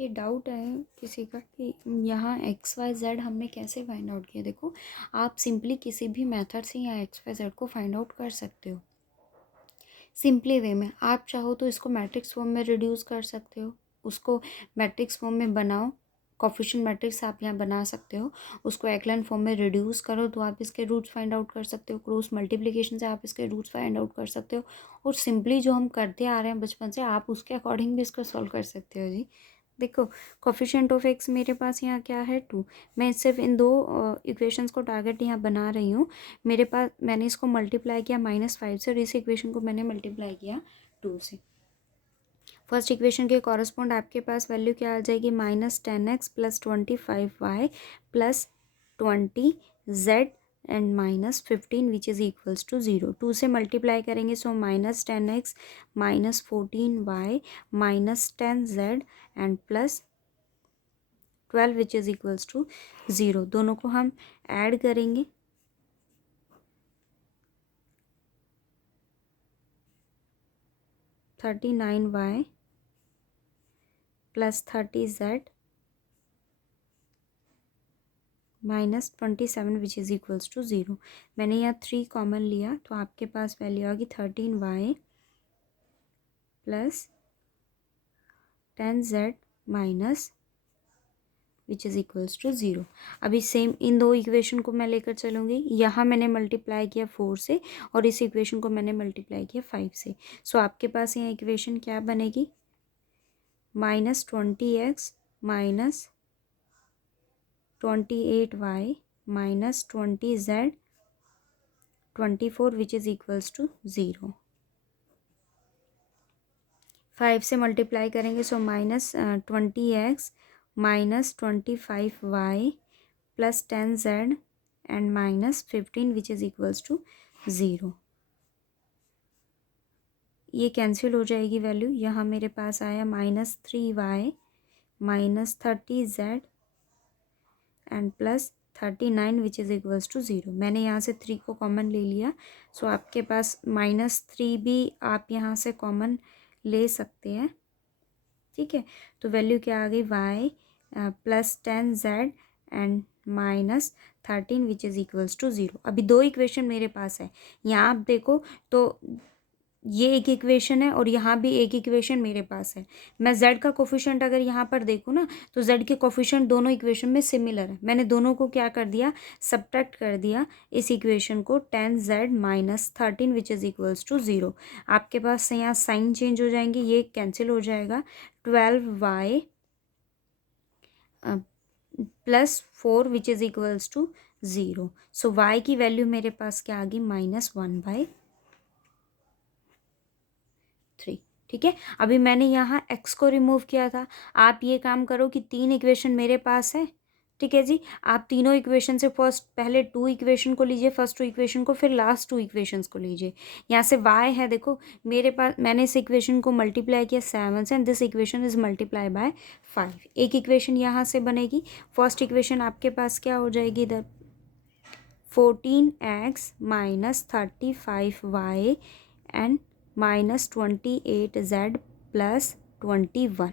ये डाउट है किसी का कि यहाँ एक्स वाई जेड हमने कैसे फाइंड आउट किया। देखो आप सिंपली किसी भी मेथड से यहाँ एक्स वाई जेड को फाइंड आउट कर सकते हो सिंपली वे में। आप चाहो तो इसको मैट्रिक्स फॉर्म में रिड्यूस कर सकते हो, उसको मैट्रिक्स फॉर्म में बनाओ, कोफिशिएंट मैट्रिक्स आप यहाँ बना सकते हो, उसको एक्लन फॉर्म में रिड्यूस करो तो आप इसके रूट्स फाइंड आउट कर सकते हो, क्रॉस मल्टीप्लिकेशन से आप इसके रूट्स फाइंड आउट कर सकते हो, और सिंपली जो हम करते आ रहे हैं बचपन से आप उसके अकॉर्डिंग भी इसको सॉल्व कर सकते हो जी। देखो कोफिशिएंट ऑफ एक्स मेरे पास यहाँ क्या है 2, मैं सिर्फ इन दो इक्वेशंस को टारगेट यहाँ बना रही हूँ। मेरे पास मैंने इसको मल्टीप्लाई किया -5 से और इस इक्वेशन को मैंने मल्टीप्लाई किया 2 से। फर्स्ट इक्वेशन के कॉरस्पॉन्ड आपके पास वैल्यू क्या आ जाएगी -10x + 25y + 20z and -15 which is equals to 0। 2 से मल्टीप्लाई करेंगे so -10x -14y -10z and +12 which is equals to 0। दोनों को हम ऐड करेंगे, 39y + 30z -27 which is equals to 0। मैंने यहाँ 3 कॉमन लिया तो आपके पास वैल्यू आ गई 13y + 10z minus which is equals to 0। अभी सेम इन दो इक्वेशन को मैं लेकर चलूँगी, यहाँ मैंने मल्टीप्लाई किया 4 से और इस इक्वेशन को मैंने मल्टीप्लाई किया 5 से। सो आपके पास यहाँ इक्वेशन क्या बनेगी -20x -28y -20z 24 which is equals to 0। 5 से मल्टीप्लाई करेंगे so -20x -25y + 10z and -15 which is equals to 0। ये कैंसिल हो जाएगी वैल्यू, यहाँ मेरे पास आया -3y -30z and +39 which is equals to 0। मैंने यहाँ से 3 को कॉमन ले लिया सो आपके पास -3 भी आप यहाँ से कॉमन ले सकते हैं, ठीक है। तो वैल्यू क्या आ गई y + 10z and -13 which is equals to 0। अभी दो इक्वेशन मेरे पास है, यहाँ आप देखो तो ये एक इक्वेशन है और यहाँ भी एक इक्वेशन मेरे पास है। मैं z का कोफिशिएंट अगर यहाँ पर देखूँ ना तो z के कोफिशिएंट दोनों इक्वेशन में सिमिलर है। मैंने दोनों को क्या कर दिया सब्ट्रैक्ट कर दिया इस इक्वेशन को 10z -13 which is equals to 0। आपके पास यहाँ साइन चेंज हो जाएंगे, ये कैंसिल हो जाएगा। 12y +4 which is equals to 0। So y की वैल्यू मेरे पास क्या आ गई -1/3, ठीक है। अभी मैंने यहाँ x को रिमूव किया था, आप ये काम करो कि 3 इक्वेशन मेरे पास है, ठीक है जी। आप तीनों इक्वेशन से फर्स्ट पहले 2 इक्वेशन को लीजिए, फर्स्ट 2 इक्वेशन को, फिर लास्ट 2 इक्वेशंस को लीजिए। यहाँ से y है, देखो मेरे पास मैंने इस इक्वेशन को मल्टीप्लाई किया 7 से and this equation is multiply by 5। एक इक्वेशन यहाँ से बनेगी। फर्स्ट इक्वेशन आपके पास क्या हो जाएगी इधर 14x -35y एंड -28z +21।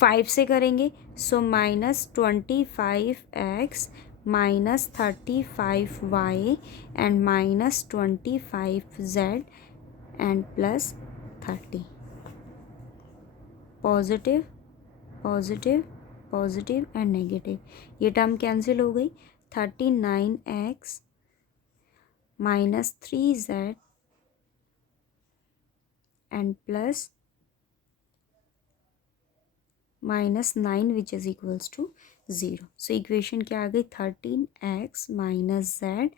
5 से करेंगे so -25x -35y and -25z and +30। Positive positive positive and negative, ये टर्म कैंसिल हो गई। 39x -3z and -9 which is equals to 0। So equation क्या आ गई 13x -z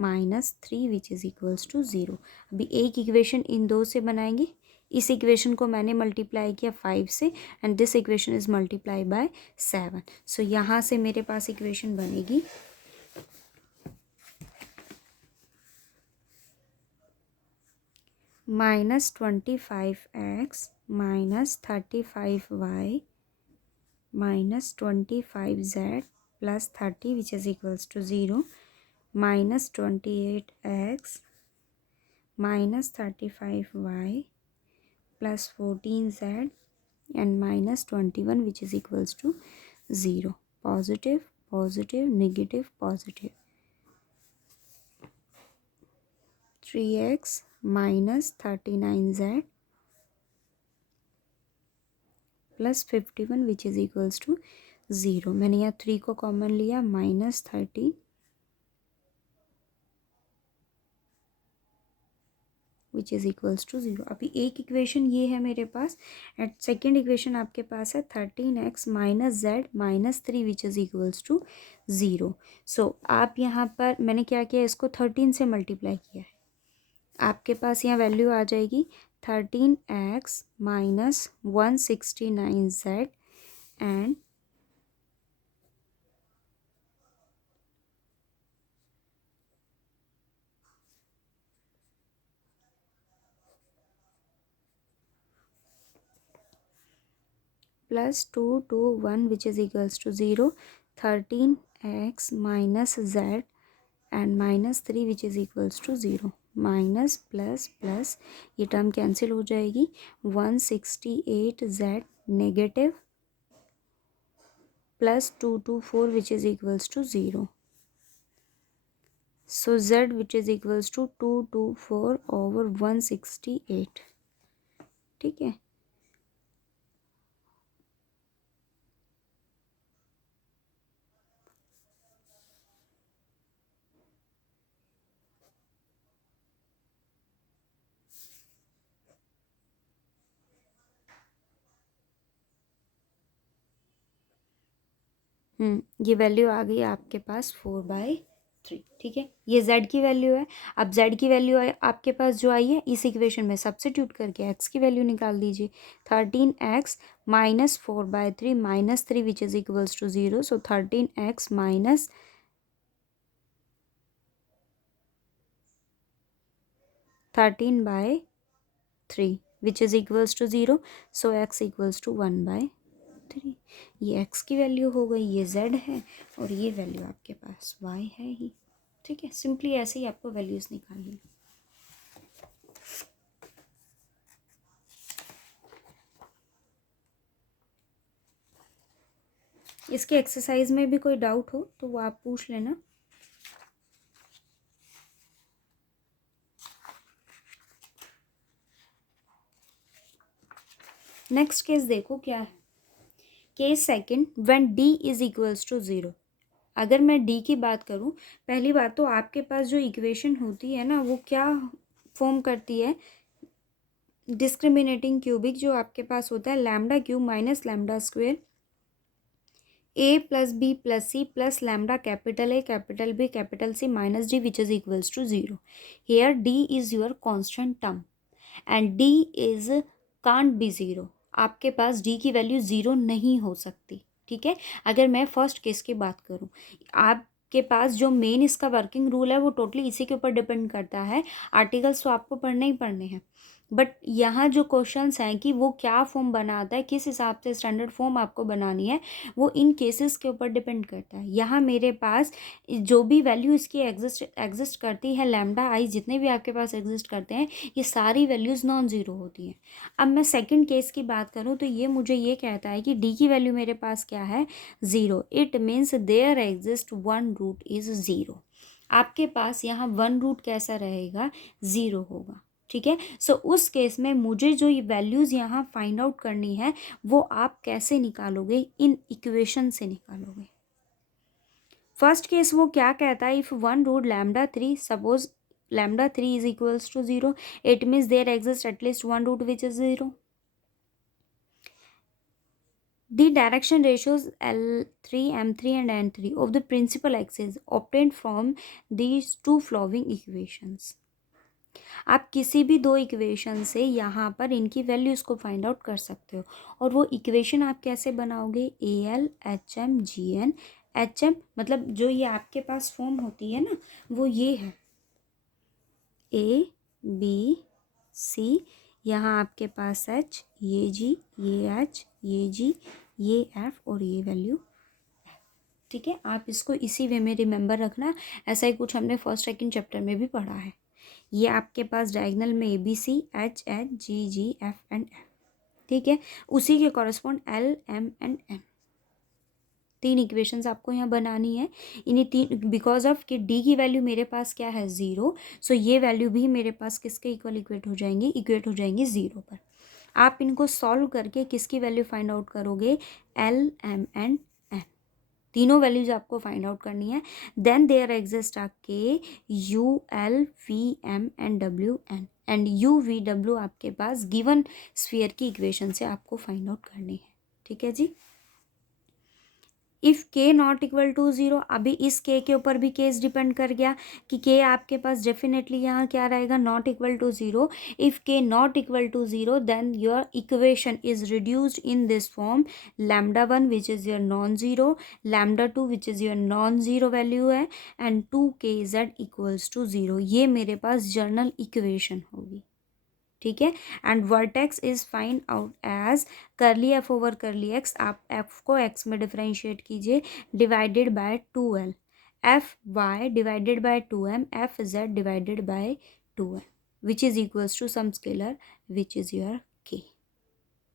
-3 which is equals to 0। अभी एक इक्वेशन इन दो से बनाएंगे। इस इक्वेशन को मैंने मल्टीप्लाई किया 5 से and this equation is multiply by 7। सो यहाँ से मेरे पास इक्वेशन बनेगी -25x -35y -25z +30 which is equals to 0, -28x -35y +14z and minus 21 which is equals to 0. Positive, positive, negative, positive. 3x minus 39z plus 51 which is equals to 0. मैंने यहाँ 3 को common लिया, minus 30 which is equals to 0. अभी एक equation ये है मेरे पास, and second equation आपके पास है 13x minus Z minus 3 which is equals to 0. So आप यहाँ पर मैंने क्या किया, इसको 13 से मल्टीप्लाई किया है. आपके पास यहाँ वैल्यू आ जाएगी 13x minus 169z and plus 221 which is equals to 0. 13x minus z and minus 3 which is equals to 0. Minus plus plus ये टर्म कैंसिल हो जाएगी. 168z negative plus 224 which is equals to 0. So z which is equals to 224 over 168. ठीक है. ये value आ गई आपके पास 4/3. ठीक है, ये z की वैल्यू है. अब z की वैल्यू आपके पास जो आई है इस इक्वेशन में सब्स्टिट्यूट करके x की वैल्यू निकाल दीजिए. 13x minus 4/3 minus 3 which is equals to 0. So 13x minus 13/3 which is equals to 0. So x equals to 1/3. ये x की वैल्यू हो गई, ये z है, और ये वैल्यू आपके पास y है ही. ठीक है, सिंपली ऐसे ही आपको वैल्यूज़ निकालनी. इसके एक्सरसाइज में भी कोई डाउट हो तो वो आप पूछ लेना. नेक्स्ट केस देखो क्या है. Case second, when d is equals to 0. अगर मैं d की बात करूं, पहली बात तो आपके पास जो इक्वेशन होती है ना वो क्या फॉर्म करती है, डिस्क्रिमिनेटिंग क्यूबिक जो आपके पास होता है lambda cube minus lambda square a plus B plus C plus lambda capital A capital B capital C minus d which is equals to 0. Here d is your constant term and d is can't be 0. आपके पास d की value 0 नहीं हो सकती. ठीक है, अगर मैं first case की बात करूं, आपके पास जो मेन इसका वर्किंग रूल है वो टोटली इसी के ऊपर डिपेंड करता है. आर्टिकल्स तो आपको पढ़ने ही पढ़ने हैं, बट यहाँ जो क्वेश्चंस हैं कि वो क्या फॉर्म बनाता है, किस हिसाब से स्टैंडर्ड फॉर्म आपको बनानी है, वो इन केसेस के ऊपर डिपेंड करता है. यहाँ मेरे पास जो भी वैल्यू इसकी एग्जिस्ट करती है, लैम्डा आई जितने भी आपके पास एग्जिस्ट करते हैं, ये सारी वैल्यूज़ नॉन ज़ीरो होती हैं. अब मैं सेकंड केस की बात करूँ तो ये मुझे ये कहता है कि डी की वैल्यू मेरे पास क्या है, 0. It means there exist one root is 0. आपके पास यहाँ वन रूट कैसा रहेगा, 0 होगा. ठीक है, सो उस केस में मुझे जो ये वैल्यूज़ यहाँ फाइंड आउट करनी है वो आप कैसे निकालोगे, इन इक्वेशन से निकालोगे. फर्स्ट केस वो क्या कहता है, if one root lambda 3, suppose lambda 3 is equals to 0, it means there exist at least one root which is 0. The direction ratios L3, M3 and N3 of the principal axis obtained from these two following equations. आप किसी भी दो equation से यहाँ पर इनकी values को find out कर सकते हो. और वो इक्वेशन आप कैसे बनाओगे, AL HM GN. HM मतलब जो ये आपके पास फॉर्म होती है ना वो ये है A B C, यहाँ आपके पास H, ये G, ये H, ये G, ये F और ये वैल्यू. ठीक है, आप इसको इसी वे में रिमेंबर रखना. ऐसा ही कुछ हमने फर्स्ट सेकंड चैप्टर में भी पढ़ा है. ये आपके पास डायगोनल में ABC, HH, GG, F and F. ठीक है, उसी के correspond L, M and N। 3 equations आपको यहाँ बनानी है। इन्हीं 3 बिकॉज ऑफ कि डी की वैल्यू मेरे पास क्या है 0, सो ये वैल्यू भी मेरे पास किसके इक्वल इक्वेट हो जाएंगी 0 पर। आप इनको सॉल्व करके किसकी वैल्यू फाइंड आउट करोगे L, M एंड N, तीनों वैल्यूज आपको फाइंड आउट करनी है। देन देयर एग्जिस्ट आ के U, L, V, M and W, N and U, V, W आपके पास गिवन स्फीयर की इक्वेशन से आपको फाइंड आउट करनी है। ठीक है जी। If k not equal to 0, अभी इस के ऊपर भी केस डिपेंड कर गया कि के आपके पास डेफिनेटली यहाँ क्या रहेगा not equal to 0। If k not equal to 0 then your equation is reduced in this form λ1 which is your non zero, λ2 which is your non zero value है एंड 2kz इक्वल्स टू 0। ये मेरे पास general equation होगी। ठीक है, and vertex is find out as curly F over curly X. आप F को X में डिफरेंशिएट कीजिए divided by 2l, F Y divided by 2m, F Z divided by 2m which is equals to some scalar which is your k।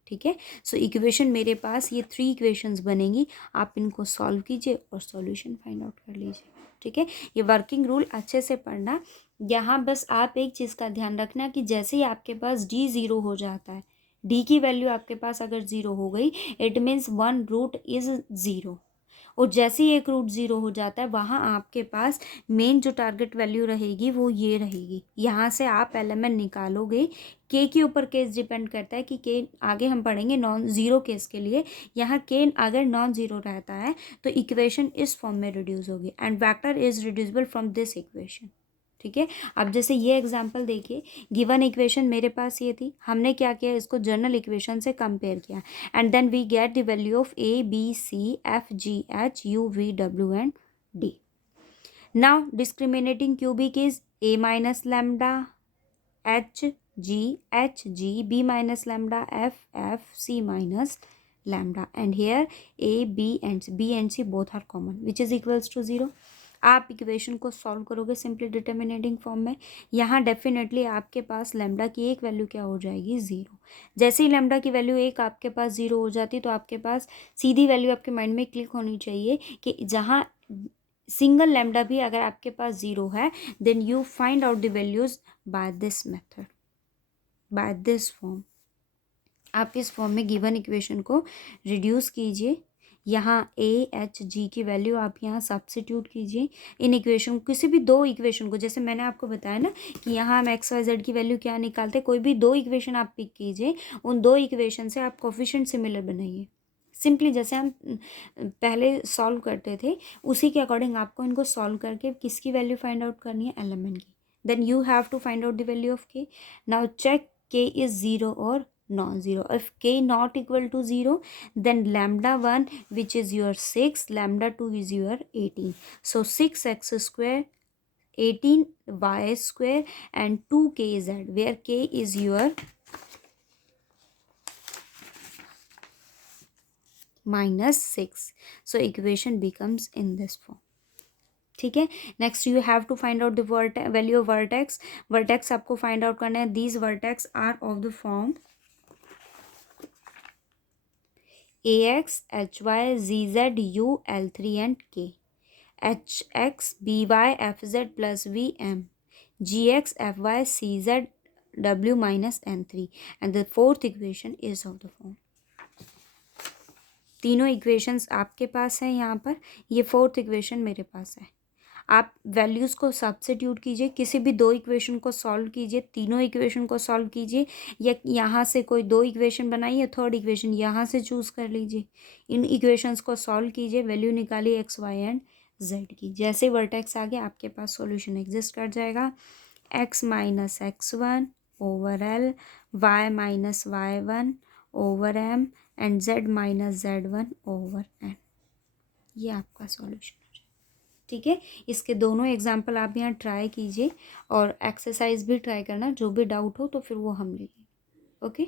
ठीक है, so equation मेरे पास ये 3 equations बनेंगी, आप इनको सॉल्व कीजिए और सॉल्यूशन फाइंड आउट कर लीजिए। ठीक है, ये वर्किंग रूल अच्छे से पढ़ना। यहाँ बस आप एक चीज़ का ध्यान रखना कि जैसे ही आपके पास d 0 हो जाता है, d की वैल्यू आपके पास अगर 0 हो गई इट मीन्स 1 रूट इज़ 0, और जैसे ही एक रूट 0 हो जाता है वहाँ आपके पास मेन जो टारगेट वैल्यू रहेगी वो ये रहेगी। यहाँ से आप एलिमेंट निकालोगे, के के ऊपर केस डिपेंड करता है कि के आगे हम पढ़ेंगे नॉन ज़ीरो केस के लिए। यहाँ के अगर नॉन ज़ीरो रहता है तो इक्वेशन इस फॉर्म में रिड्यूस होगी and vector is reducible from this equation. ठीक है, अब जैसे ये एग्जांपल देखिए, गिवन इक्वेशन मेरे पास ये थी, हमने क्या किया इसको जर्नल इक्वेशन से कंपेयर किया and then we get the value of A, B, C, F, G, H, U, V, W and D। Now discriminating cubic is A minus lambda, H, G, H, G, B minus lambda, F, F, C minus lambda and here A, B and C both are common which is equals to 0। आप equation को solve करोगे simply determining form में। यहाँ definitely आपके पास lambda की एक value क्या हो जाएगी 0। जैसे ही लैम्डा की वैल्यू एक आपके पास 0 हो जाती तो आपके पास सीधी वैल्यू आपके माइंड में क्लिक होनी चाहिए कि जहाँ सिंगल लैम्डा भी अगर आपके पास 0 है then you find out the values by this method, by this form. आप इस फॉर्म में गिवन इक्वेशन को रिड्यूस कीजिए, यहाँ A, H, G की वैल्यू आप यहाँ सब्स्टिट्यूट कीजिए इन इक्वेशन, किसी भी 2 इक्वेशन को, जैसे मैंने आपको बताया ना कि यहाँ हम एक्स वाई जेड की वैल्यू क्या निकालते, कोई भी 2 इक्वेशन आप पिक कीजिए, उन 2 इक्वेशन से आप कोफिशिएंट सिमिलर बनाइए। सिंपली जैसे हम पहले सॉल्व करते थे उसी के अकॉर्डिंग आपको इनको सॉल्व करके किसकी वैल्यू फाइंड आउट करनी है एलिमेंट की। Then you have to find out the value of K. Now check K is 0 और non-zero. If k not equal to 0 then λ1 which is your 6, λ2 is your 18. So 6x square, 18y square and 2kz where k is your minus 6. So equation becomes in this form. ठीक है, next you have to find out the value of vertex. Vertex आपको find out करना है। These vertex are of the form AX, HY, ZZ, U, L3 and K, HX, BY, FZ plus VM, GX, FY, CZ, W minus N3 and the fourth equation is of the form। तीनों equations आपके पास हैं यहाँ पर, ये fourth equation मेरे पास है। आप values को सब्स्टिट्यूट कीजिए, किसी भी 2 इक्वेशन को सॉल्व कीजिए, तीनों इक्वेशन को सॉल्व कीजिए या यहाँ से कोई 2 इक्वेशन बनाइए, थर्ड इक्वेशन यहाँ से चूज़ कर लीजिए। इन इक्वेशंस को सॉल्व कीजिए, वैल्यू निकालिए एक्स वाई एंड जेड की। जैसे वर्टेक्स आ गया आपके पास सॉल्यूशन एग्जिस्ट कर जाएगा। X minus x1 over L, Y minus y1 over m and z minus z1 over n। ये आपका सॉल्यूशन। ठीक है, इसके दोनों एग्जाम्पल आप यहाँ ट्राई कीजिए और एक्सरसाइज भी ट्राई करना, जो भी डाउट हो तो फिर वो हम लेंगे। ओके।